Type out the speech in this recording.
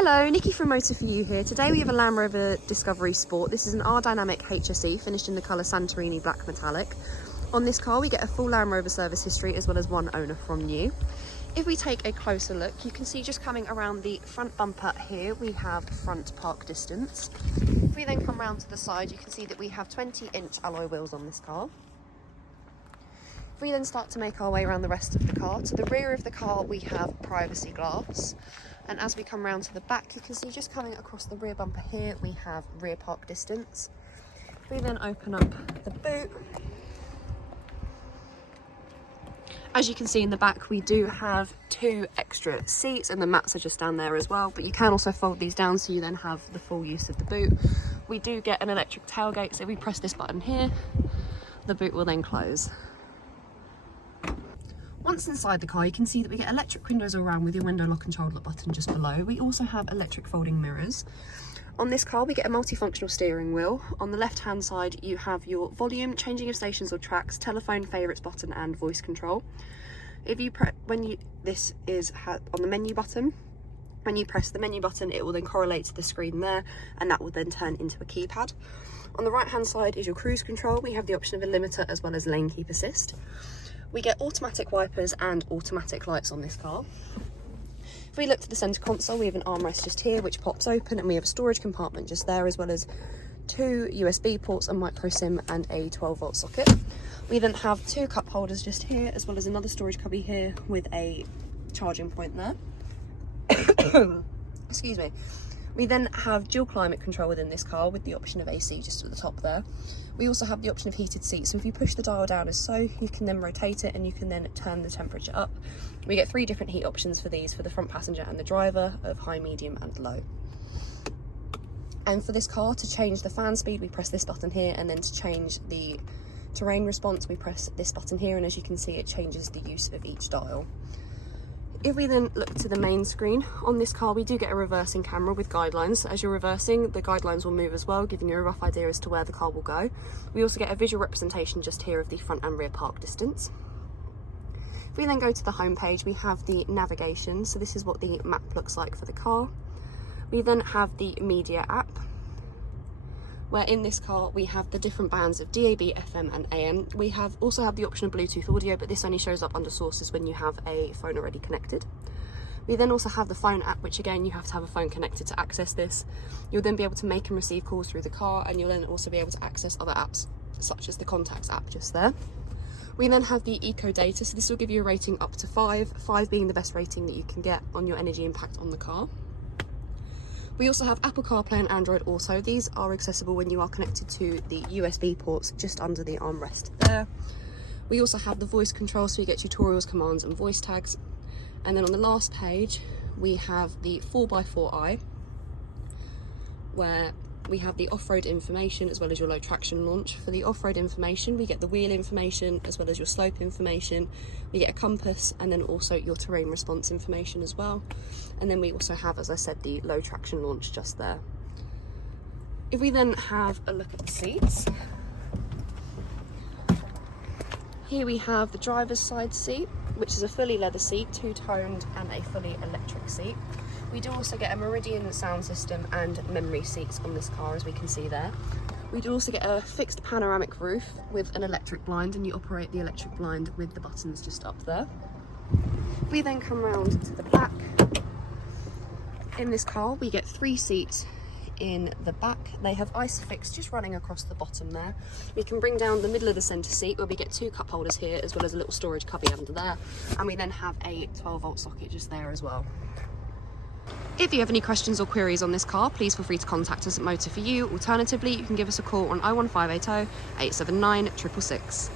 Hello, Nikki from Motor For You here. Today we have a Land Rover Discovery Sport. This is an R-Dynamic HSE finished in the colour Santorini Black Metallic. On this car we get a full Land Rover service history as well as one owner from new. If we take a closer look, you can see just coming around the front bumper here we have front park distance. If we then come round to the side, you can see that we have 20-inch alloy wheels on this car. If we then start to make our way around the rest of the car, to the rear of the car we have privacy glass. And as we come round to the back, you can see just coming across the rear bumper here, we have rear park distance. If we then open up the boot, as you can see in the back, we do have 2 extra seats and the mats are just down there as well, but you can also fold these down so you then have the full use of the boot. We do get an electric tailgate, so if we press this button here, the boot will then close. Once inside the car, you can see that we get electric windows all around with your window lock and child lock button just below. We also have electric folding mirrors. On this car, we get a multifunctional steering wheel. On the left-hand side, you have your volume, changing of stations or tracks, telephone favourites button, and voice control. If you this is on the menu button. When you press the menu button, it will then correlate to the screen there, and that will then turn into a keypad. On the right-hand side is your cruise control. We have the option of a limiter as well as lane keep assist. We get automatic wipers and automatic lights on this car. If we look to the centre console, we have an armrest just here which pops open, and we have a storage compartment just there, as well as 2 USB ports, a micro SIM and a 12-volt socket. We then have 2 cup holders just here, as well as another storage cubby here with a charging point there. Excuse me. We then have dual climate control within this car with the option of AC just at the top there. We also have the option of heated seats, so if you push the dial down as so, you can then rotate it and you can then turn the temperature up. We get 3 different heat options for these, for the front passenger and the driver, of high, medium and low. And for this car, to change the fan speed, we press this button here, and then to change the terrain response, we press this button here, and as you can see, it changes the use of each dial. If we then look to the main screen, on this car we do get a reversing camera with guidelines. So as you're reversing, the guidelines will move as well, giving you a rough idea as to where the car will go. We also get a visual representation just here of the front and rear park distance. If we then go to the home page, we have the navigation. So this is what the map looks like for the car. We then have the media app, where in this car we have the different bands of DAB, FM and AM. We also have the option of Bluetooth audio, but this only shows up under sources when you have a phone already connected. We then also have the phone app, which again, you have to have a phone connected to access this. You'll then be able to make and receive calls through the car, and you'll then also be able to access other apps, such as the contacts app just there. We then have the eco data, so this will give you a rating up to 5, 5 being the best rating that you can get on your energy impact on the car. We also have Apple CarPlay and Android Auto. These are accessible when you are connected to the USB ports just under the armrest there. We also have the voice control, so you get tutorials, commands and voice tags. And then on the last page, we have the 4x4i, where we have the off-road information as well as your low traction launch. For the off-road information, we get the wheel information as well as your slope information. We get a compass and then also your terrain response information as well. And then we also have, as I said, the low traction launch just there. If we then have a look at the seats, here we have the driver's side seat, which is a fully leather seat, 2-toned and a fully electric seat. We do also get a Meridian sound system and memory seats on this car, as we can see there. We do also get a fixed panoramic roof with an electric blind, and you operate the electric blind with the buttons just up there. We then come round to the back. In this car, we get 3 seats in the back. They have ISOFIX just running across the bottom there. We can bring down the middle of the centre seat, where we get 2 cup holders here as well as a little storage cubby under there, and we then have a 12-volt socket just there as well. If you have any questions or queries on this car, please feel free to contact us at Motor For You. Alternatively, you can give us a call on 01580 879 666.